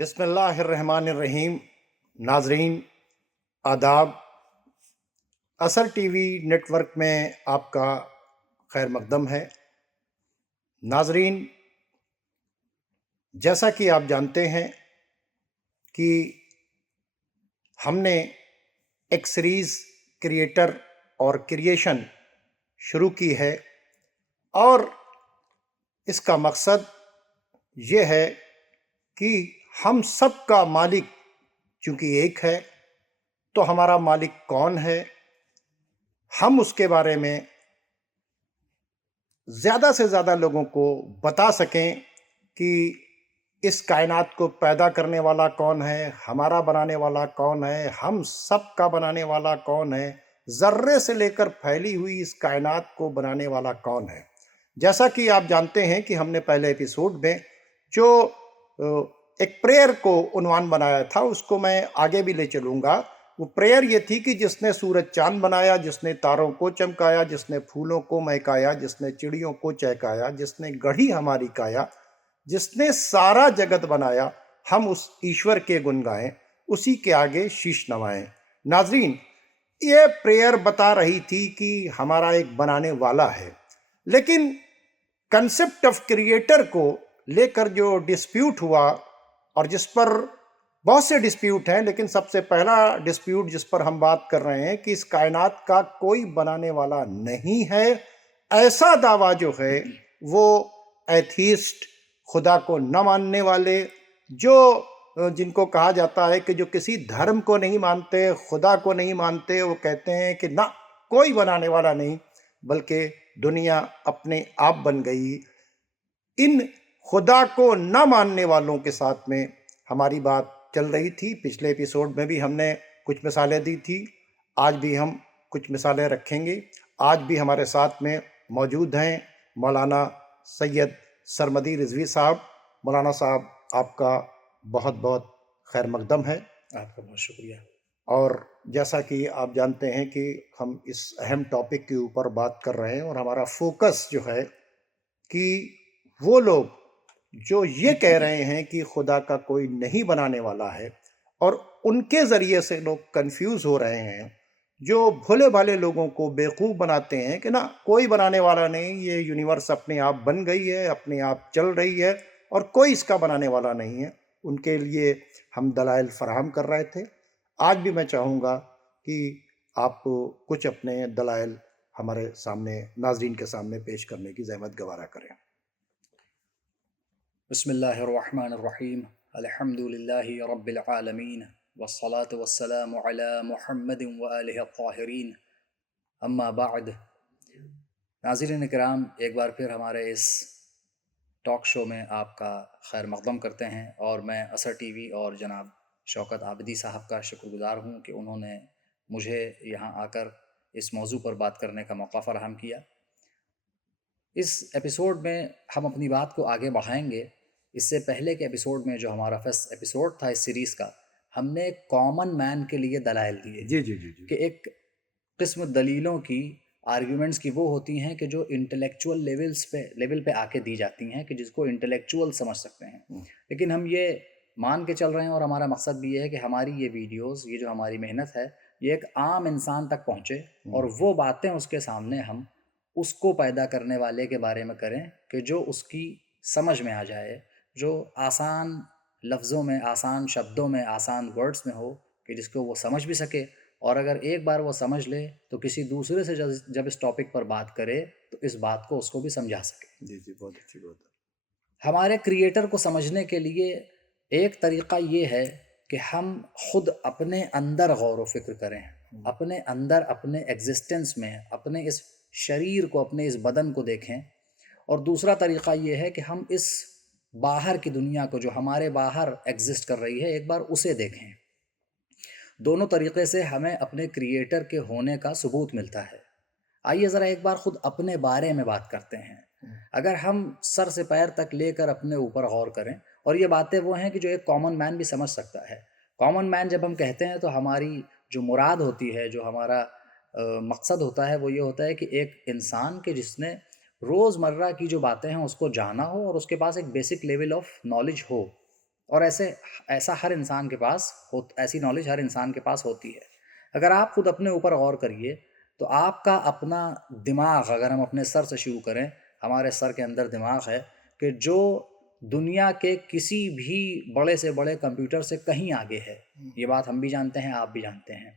بسم اللہ الرحمن الرحیم۔ ناظرین آداب، اثر ٹی وی نیٹ ورک میں آپ کا خیر مقدم ہے۔ ناظرین، جیسا کہ آپ جانتے ہیں کہ ہم نے ایک سیریز کریٹر اور کریشن شروع کی ہے، اور اس کا مقصد یہ ہے کہ ہم سب کا مالک چونکہ ایک ہے، تو ہمارا مالک کون ہے، ہم اس کے بارے میں زیادہ سے زیادہ لوگوں کو بتا سکیں کہ اس کائنات کو پیدا کرنے والا کون ہے، ہمارا بنانے والا کون ہے، ہم سب کا بنانے والا کون ہے، ذرے سے لے کر پھیلی ہوئی اس کائنات کو بنانے والا کون ہے۔ جیسا کہ آپ جانتے ہیں کہ ہم نے پہلے ایپیسوڈ میں جو ایک پریئر کو عنوان بنایا تھا، اس کو میں آگے بھی لے چلوں گا۔ وہ پریئر یہ تھی کہ جس نے سورج چاند بنایا، جس نے تاروں کو چمکایا، جس نے پھولوں کو مہکایا، جس نے چڑیوں کو چہکایا، جس نے گڑھی ہماری کایا، جس نے سارا جگت بنایا، ہم اس ایشور کے گن گائیں، اسی کے آگے شیش نوائیں۔ ناظرین، یہ پریئر بتا رہی تھی کہ ہمارا ایک بنانے والا ہے، لیکن کنسپٹ آف کریٹر کو لے کر جو ڈسپیوٹ ہوا، اور جس پر بہت سے ڈسپیوٹ ہیں، لیکن سب سے پہلا ڈسپیوٹ جس پر ہم بات کر رہے ہیں کہ اس کائنات کا کوئی بنانے والا نہیں ہے، ایسا دعویٰ جو ہے وہ ایتھیسٹ، خدا کو نہ ماننے والے، جن کو کہا جاتا ہے کہ جو کسی دھرم کو نہیں مانتے، خدا کو نہیں مانتے، وہ کہتے ہیں کہ نہ، کوئی بنانے والا نہیں، بلکہ دنیا اپنے آپ بن گئی۔ ان خدا کو نہ ماننے والوں کے ساتھ میں ہماری بات چل رہی تھی۔ پچھلے ایپیسوڈ میں بھی ہم نے کچھ مثالیں دی تھی، آج بھی ہم کچھ مثالیں رکھیں گے۔ آج بھی ہمارے ساتھ میں موجود ہیں مولانا سید سرمدی رضوی صاحب۔ مولانا صاحب، آپ کا بہت بہت خیر مقدم ہے۔ آپ کا بہت شکریہ۔ اور جیسا کہ آپ جانتے ہیں کہ ہم اس اہم ٹاپک کے اوپر بات کر رہے ہیں، اور ہمارا فوکس جو ہے کہ وہ لوگ جو یہ کہہ رہے ہیں کہ خدا کا کوئی نہیں بنانے والا ہے، اور ان کے ذریعے سے لوگ کنفیوز ہو رہے ہیں، جو بھولے بھالے لوگوں کو بیوقوف بناتے ہیں کہ نہ، کوئی بنانے والا نہیں، یہ یونیورس اپنے آپ بن گئی ہے، اپنے آپ چل رہی ہے، اور کوئی اس کا بنانے والا نہیں ہے۔ ان کے لیے ہم دلائل فراہم کر رہے تھے۔ آج بھی میں چاہوں گا کہ آپ کچھ اپنے دلائل ہمارے سامنے، ناظرین کے سامنے پیش کرنے کی زحمت گوارا کریں۔ بسم اللہ الرحمن الرحیم، الحمد للہ رب العالمین، والصلاة والسلام علی محمد وآلہ الطاہرین، اما بعد۔ ناظرین کرام، ایک بار پھر ہمارے اس ٹاک شو میں آپ کا خیر مقدم کرتے ہیں، اور میں اثر ٹی وی اور جناب شوکت عابدی صاحب کا شکر گزار ہوں کہ انہوں نے مجھے یہاں آ کر اس موضوع پر بات کرنے کا موقع فراہم کیا۔ اس ایپیسوڈ میں ہم اپنی بات کو آگے بڑھائیں گے۔ اس سے پہلے کے ایپیسوڈ میں جو ہمارا فرسٹ ایپیسوڈ تھا اس سیریز کا، ہم نے کامن مین کے لیے دلائل دیے جی کہ ایک قسم دلیلوں کی، آرگیومنٹس کی وہ ہوتی ہیں کہ جو انٹلیکچول لیول پہ آ کے دی جاتی ہیں، کہ جس کو انٹلیکچول سمجھ سکتے ہیں۔ لیکن ہم یہ مان کے چل رہے ہیں، اور ہمارا مقصد بھی یہ ہے کہ ہماری یہ ویڈیوز، یہ جو ہماری محنت ہے، یہ ایک عام انسان تک پہنچے، اور وہ باتیں اس کے سامنے ہم اس کو پیدا کرنے والے کے بارے میں کریں کہ جو اس کی سمجھ میں آ جائے، جو آسان لفظوں میں، آسان شبدوں میں، آسان ورڈز میں ہو، کہ جس کو وہ سمجھ بھی سکے، اور اگر ایک بار وہ سمجھ لے تو کسی دوسرے سے جب اس ٹاپک پر بات کرے تو اس بات کو اس کو بھی سمجھا سکے۔ جی، بہت اچھی بات ہے۔ ہمارے کریٹر کو سمجھنے کے لیے ایک طریقہ یہ ہے کہ ہم خود اپنے اندر غور و فکر کریں، اپنے اندر، اپنے ایگزسٹنس میں، اپنے اس شریر کو، اپنے اس بدن کو دیکھیں۔ اور دوسرا طریقہ یہ ہے کہ ہم اس باہر کی دنیا کو، جو ہمارے باہر ایگزسٹ کر رہی ہے، ایک بار اسے دیکھیں۔ دونوں طریقے سے ہمیں اپنے کریٹر کے ہونے کا ثبوت ملتا ہے۔ آئیے ذرا ایک بار خود اپنے بارے میں بات کرتے ہیں۔ اگر ہم سر سے پیر تک لے کر اپنے اوپر غور کریں، اور یہ باتیں وہ ہیں کہ جو ایک کامن مین بھی سمجھ سکتا ہے۔ کامن مین جب ہم کہتے ہیں تو ہماری جو مراد ہوتی ہے، جو ہمارا مقصد ہوتا ہے، وہ یہ ہوتا ہے کہ ایک انسان کے جس نے روز مرہ کی جو باتیں ہیں اس کو جانا ہو، اور اس کے پاس ایک بیسک لیول آف نالج ہو، اور ایسا ہر انسان کے پاس ایسی نالج ہر انسان کے پاس ہوتی ہے. اگر آپ خود اپنے اوپر غور کریے تو آپ کا اپنا دماغ، اگر ہم اپنے سر سے شروع کریں، ہمارے سر کے اندر دماغ ہے کہ جو دنیا کے کسی بھی بڑے سے بڑے کمپیوٹر سے کہیں آگے ہے. یہ بات ہم بھی جانتے ہیں، آپ بھی جانتے ہیں.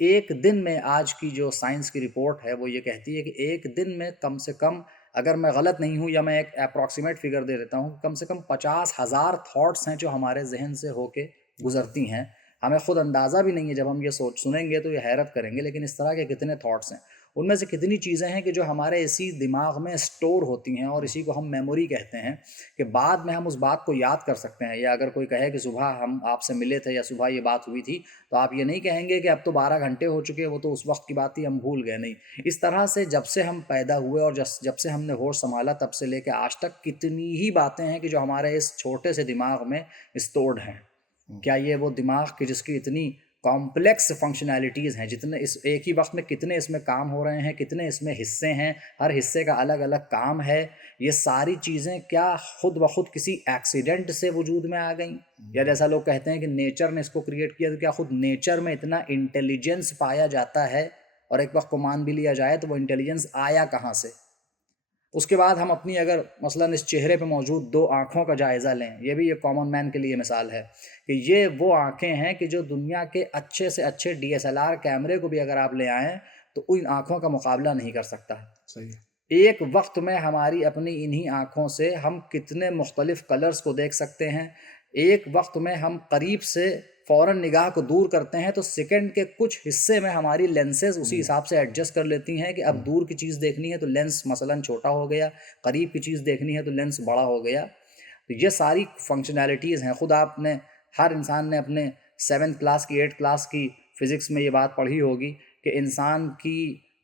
ایک دن میں آج کی جو سائنس کی رپورٹ ہے وہ یہ کہتی ہے کہ ایک دن میں کم سے کم، اگر میں غلط نہیں ہوں یا میں ایک اپروکسیمیٹ فگر دے دیتا ہوں، کم سے کم 50,000 تھاٹس ہیں جو ہمارے ذہن سے ہو کے گزرتی ہیں. ہمیں خود اندازہ بھی نہیں ہے، جب ہم یہ سنیں گے تو یہ حیرت کریں گے. لیکن اس طرح کے کتنے تھاٹس ہیں، ان میں سے کتنی چیزیں ہیں کہ جو ہمارے اسی دماغ میں اسٹور ہوتی ہیں، اور اسی کو ہم میموری کہتے ہیں، کہ بعد میں ہم اس بات کو یاد کر سکتے ہیں. یا اگر کوئی کہے کہ صبح ہم آپ سے ملے تھے یا صبح یہ بات ہوئی تھی، تو آپ یہ نہیں کہیں گے کہ اب تو 12 گھنٹے ہو چکے، وہ تو اس وقت کی بات تھی، ہم بھول گئے. نہیں. اس طرح سے جب سے ہم پیدا ہوئے اور جب سے ہم نے ہوش سنبھالا، تب سے لے کے آج تک کتنی ہی باتیں ہیں کہ جو ہمارے اس چھوٹے سے دماغ میں اسٹورڈ ہیں. کیا یہ وہ دماغ کہ جس کی اتنی کمپلیکس فنکشنالٹیز ہیں، جتنے ایک ہی وقت میں کتنے اس میں کام ہو رہے ہیں، کتنے اس میں حصے ہیں، ہر حصے کا الگ الگ کام ہے، یہ ساری چیزیں کیا خود بخود کسی ایکسیڈنٹ سے وجود میں آ گئیں؟ یا جیسا لوگ کہتے ہیں کہ نیچر نے اس کو کریٹ کیا، تو کیا خود نیچر میں اتنا انٹیلیجنس پایا جاتا ہے؟ اور ایک وقت کو مان بھی لیا جائے تو وہ انٹیلیجنس آیا کہاں سے؟ اس کے بعد ہم اپنی اگر مثلاً اس چہرے پہ موجود 2 آنکھوں کا جائزہ لیں، یہ بھی ایک کامن مین کے لیے مثال ہے کہ یہ وہ آنکھیں ہیں کہ جو دنیا کے اچھے سے اچھے DSLR کیمرے کو بھی اگر آپ لے آئیں تو ان آنکھوں کا مقابلہ نہیں کر سکتا. صحیح. ایک وقت میں ہماری اپنی انہی آنکھوں سے ہم کتنے مختلف کلرز کو دیکھ سکتے ہیں. ایک وقت میں ہم قریب سے فوراً نگاہ کو دور کرتے ہیں تو سیکنڈ کے کچھ حصے میں ہماری لینسز اسی حساب سے ایڈجسٹ کر لیتی ہیں کہ اب دور کی چیز دیکھنی ہے تو لینس مثلاً چھوٹا ہو گیا، قریب کی چیز دیکھنی ہے تو لینس بڑا ہو گیا. تو یہ ساری فنکشنالٹیز ہیں. خود آپ نے، ہر انسان نے اپنے 7th کلاس کی 8th کلاس کی فزکس میں یہ بات پڑھی ہوگی کہ انسان کی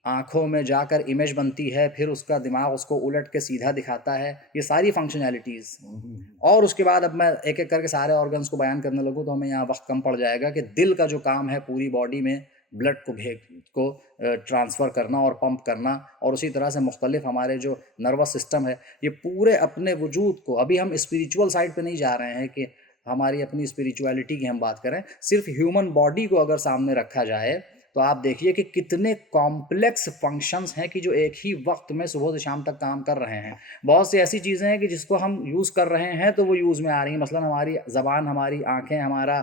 آنکھوں میں جا کر امیج بنتی ہے، پھر اس کا دماغ اس کو الٹ کے سیدھا دکھاتا ہے. یہ ساری فنکشنالٹیز. اور اس کے بعد اب میں ایک ایک کر کے سارے آرگنس کو بیان کرنے لگوں تو ہمیں یہاں وقت کم پڑ جائے گا کہ دل کا جو کام ہے پوری باڈی میں بلڈ کو ٹرانسفر کرنا اور پمپ کرنا، اور اسی طرح سے مختلف ہمارے جو نروس سسٹم ہے، یہ پورے اپنے وجود کو، ابھی ہم اسپریچول سائڈ پہ نہیں جا رہے ہیں کہ ہماری اپنی اسپریچولیٹی کی ہم بات کریں، صرف ہیومن باڈی کو اگر سامنے رکھا جائے تو آپ دیکھیے کہ کتنے کمپلیکس فنکشنز ہیں کہ جو ایک ہی وقت میں صبح سے شام تک کام کر رہے ہیں. بہت سی ایسی چیزیں ہیں کہ جس کو ہم یوز کر رہے ہیں تو وہ یوز میں آ رہی ہیں، مثلاً ہماری زبان، ہماری آنکھیں، ہمارا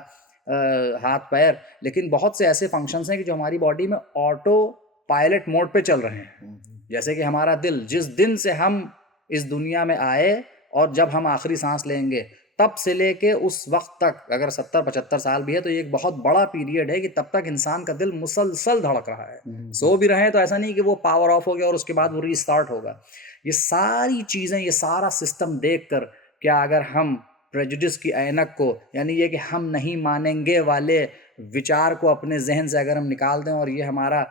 ہاتھ پیر. لیکن بہت سے ایسے فنکشنز ہیں کہ جو ہماری باڈی میں آٹو پائلٹ موڈ پہ چل رہے ہیں. جیسے کہ ہمارا دل، جس دن سے ہم اس دنیا میں آئے اور جب ہم آخری سانس لیں گے، تب سے لے کے اس وقت تک اگر 70-75 سال بھی ہے تو یہ ایک بہت بڑا پیریڈ ہے کہ تب تک انسان کا دل مسلسل دھڑک رہا ہے. سو بھی رہے ہیں تو ایسا نہیں کہ وہ پاور آف ہو گیا اور اس کے بعد وہ ری اسٹارٹ ہوگا. یہ ساری چیزیں، یہ سارا سسٹم دیکھ کر کیا اگر ہم پریجوڈس کی اینک کو، یعنی یہ کہ ہم نہیں مانیں گے والے وچار کو اپنے ذہن سے اگر ہم نکال دیں اور یہ ہمارا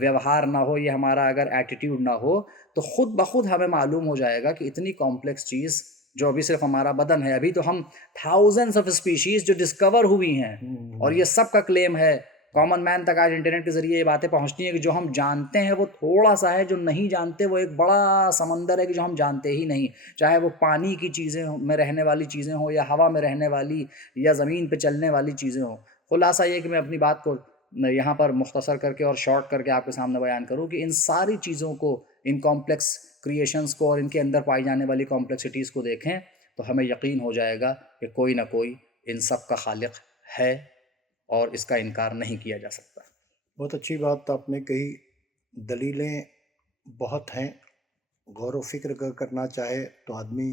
ویوہار نہ ہو، یہ ہمارا اگر ایٹیٹیوڈ نہ ہو، تو خود بخود ہمیں معلوم ہو جائے گا کہ اتنی کمپلیکس چیز جو ابھی صرف ہمارا بدن ہے، ابھی تو ہم تھاؤزنڈس آف اسپیشیز جو ڈسکور ہوئی ہیں، اور یہ سب کا کلیم ہے کامن مین تک. آج انٹرنیٹ کے ذریعے یہ باتیں پہنچتی ہیں کہ جو ہم جانتے ہیں وہ تھوڑا سا ہے، جو نہیں جانتے وہ ایک بڑا سمندر ہے کہ جو ہم جانتے ہی نہیں. چاہے وہ پانی کی چیزیں میں رہنے والی چیزیں ہوں، یا ہوا میں رہنے والی، یا زمین پہ چلنے والی چیزیں ہوں. خلاصہ یہ کہ میں اپنی بات کو یہاں پر مختصر کر کے اور شارٹ کر کے آپ کے سامنے بیان کروں کہ ان ساری چیزوں کو، ان کمپلیکس کریشنز کو اور ان کے اندر پائی جانے والی کمپلیکسٹیز کو دیکھیں تو ہمیں یقین ہو جائے گا کہ کوئی نہ کوئی ان سب کا خالق ہے اور اس کا انکار نہیں کیا جا سکتا. بہت اچھی بات آپ نے کہی. دلیلیں بہت ہیں. غور و فکر کرنا چاہے تو آدمی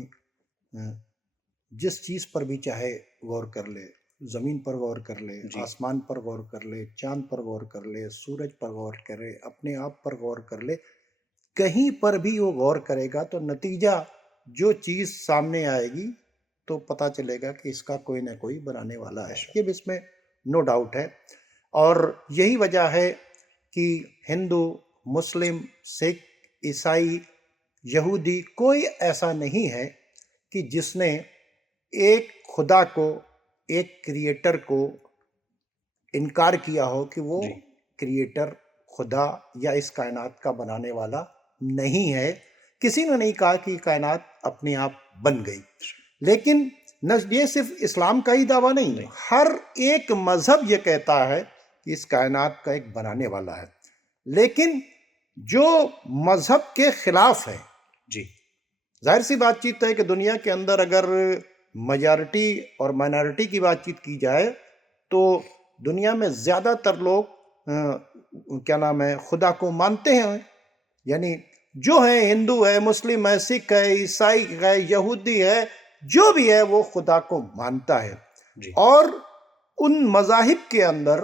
جس چیز پر بھی چاہے غور کر لے. زمین پر غور کر لے، آسمان پر غور کر لے، چاند پر غور کر لے، سورج پر غور کرے، اپنے آپ پر غور کر لے. کہیں پر بھی وہ غور کرے گا تو نتیجہ جو چیز سامنے آئے گی تو پتہ چلے گا کہ اس کا کوئی نہ کوئی بنانے والا ہے. یہ بھی اس میں نو ڈاؤٹ ہے. اور یہی وجہ ہے کہ ہندو، مسلم، سکھ، عیسائی، یہودی، کوئی ایسا نہیں ہے کہ جس نے ایک خدا کو، ایک کریٹر کو انکار کیا ہو کہ وہ کریٹر، خدا یا اس کائنات کا بنانے والا نہیں ہے. کسی نے نہیں کہا کہ کائنات اپنے آپ بن گئی. لیکن نہ یہ صرف اسلام کا ہی دعویٰ نہیں، ہر ایک مذہب یہ کہتا ہے کہ اس کائنات کا ایک بنانے والا ہے، لیکن جو مذہب کے خلاف ہے، جی ظاہر سی بات چیت ہے کہ دنیا کے اندر اگر میجارٹی اور مائنارٹی کی بات چیت کی جائے تو دنیا میں زیادہ تر لوگ کیا نام ہے خدا کو مانتے ہیں، یعنی جو ہیں ہندو ہے، مسلم ہے، سکھ ہے، عیسائی ہے، یہودی ہے، جو بھی ہے وہ خدا کو مانتا ہے۔ جی اور ان مذاہب کے اندر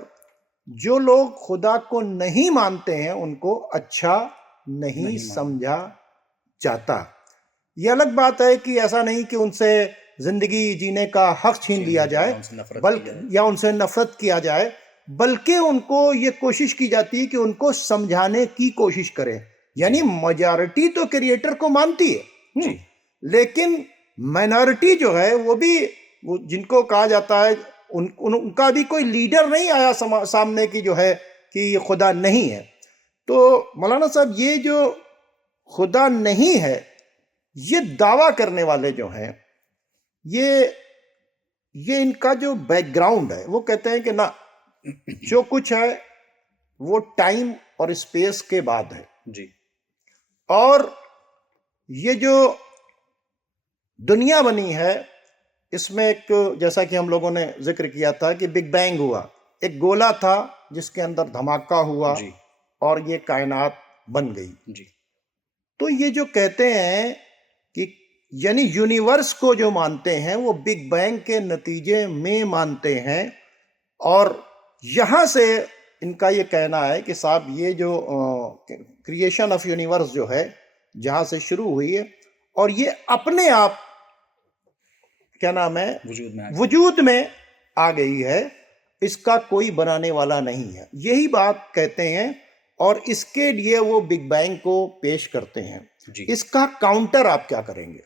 جو لوگ خدا کو نہیں مانتے ہیں ان کو اچھا نہیں سمجھا جاتا۔ یہ الگ بات ہے کہ ایسا نہیں کہ ان سے زندگی جینے کا حق چھین لیا جائے یا ان سے نفرت کیا جائے، بلکہ ان کو یہ کوشش کی جاتی ہے کہ ان کو سمجھانے کی کوشش کریں۔ یعنی میجارٹی تو کریٹر کو مانتی ہے، لیکن مائنارٹی جو ہے وہ بھی جن کو کہا جاتا ہے ان کا بھی کوئی لیڈر نہیں آیا سامنے کی جو ہے کہ یہ خدا نہیں ہے۔ تو مولانا صاحب یہ جو خدا نہیں ہے یہ دعویٰ کرنے والے جو ہیں یہ ان کا جو بیک گراؤنڈ ہے وہ کہتے ہیں کہ نہ، جو کچھ ہے وہ ٹائم اور اسپیس کے بعد ہے، جی اور یہ جو دنیا بنی ہے اس میں ایک جیسا کہ ہم لوگوں نے ذکر کیا تھا کہ بگ بینگ ہوا، ایک گولا تھا جس کے اندر دھماکہ ہوا جی اور یہ کائنات بن گئی۔ جی تو یہ جو کہتے ہیں کہ یعنی یونیورس کو جو مانتے ہیں وہ بگ بینگ کے نتیجے میں مانتے ہیں، اور یہاں سے ان کا یہ کہنا ہے کہ صاحب یہ جو کریشن آف یونیورس جو ہے جہاں سے شروع ہوئی ہے اور یہ اپنے آپ کیا نام ہے وجود میں آ گئی ہے، اس کا کوئی بنانے والا نہیں ہے، یہی بات کہتے ہیں، اور اس کے لیے وہ بگ بینگ کو پیش کرتے ہیں۔ جی اس کا کاؤنٹر آپ کیا کریں گے؟